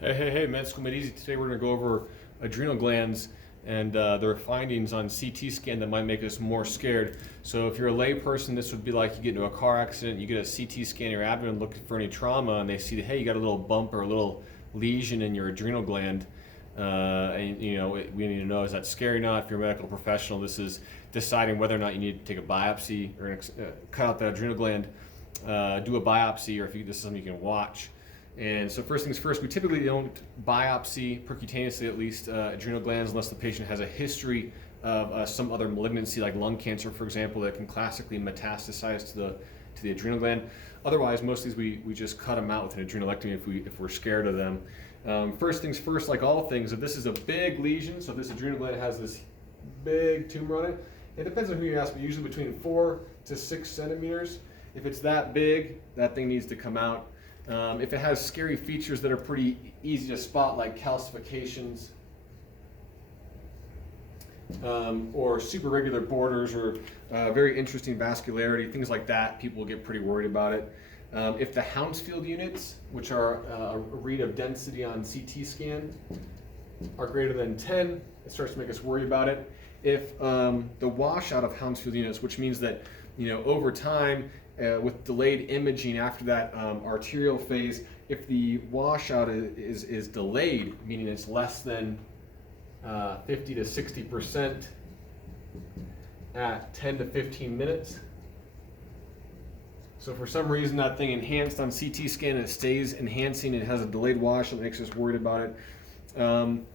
Hey, Med School Made Easy. Today we're going to go over adrenal glands and their findings on CT scan that might make us more scared. So if you're a lay person, this would be like you get into a car accident, you get a CT scan of your abdomen looking for any trauma, and they see that, hey, you got a little bump or a little lesion in your adrenal gland. And we need to know, is that scary or not? If you're a medical professional, this is deciding whether or not you need to take a biopsy or cut out that adrenal gland, do a biopsy, or if this is something you can watch. And so first things first, we typically don't biopsy, percutaneously at least, adrenal glands unless the patient has a history of some other malignancy like lung cancer, for example, that can classically metastasize to the adrenal gland. Otherwise, most of these we just cut them out with an adrenalectomy if we're scared of them. First things first, like all things, if this is a big lesion, so if this adrenal gland has this big tumor on it, it depends on who you ask, but usually between 4 to 6 centimeters. If it's that big, that thing needs to come out. If it has scary features that are pretty easy to spot, like calcifications or super regular borders or very interesting vascularity, things like that, people will get pretty worried about it. If the Hounsfield units, which are a read of density on CT scan, are greater than 10, it starts to make us worry about it. If the washout of Hounsfield units, which means that over time, with delayed imaging after that arterial phase, if the washout is delayed, meaning it's less than 50 to 60% at 10 to 15 minutes. So for some reason that thing enhanced on CT scan, it stays enhancing, it has a delayed wash that makes us worried about it. And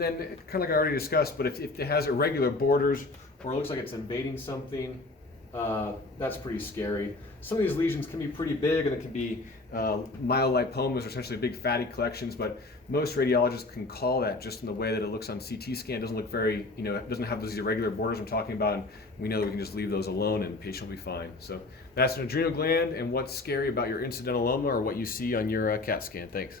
then, kind of like I already discussed, but if it has irregular borders or it looks like it's invading something, that's pretty scary. Some of these lesions can be pretty big, and it can be myolipomas, or essentially big fatty collections, but most radiologists can call that just in the way that it looks on CT scan. It doesn't look very, it doesn't have those irregular borders I'm talking about, and we know that we can just leave those alone and the patient will be fine. So that's an adrenal gland and what's scary about your incidentaloma or what you see on your CAT scan. Thanks.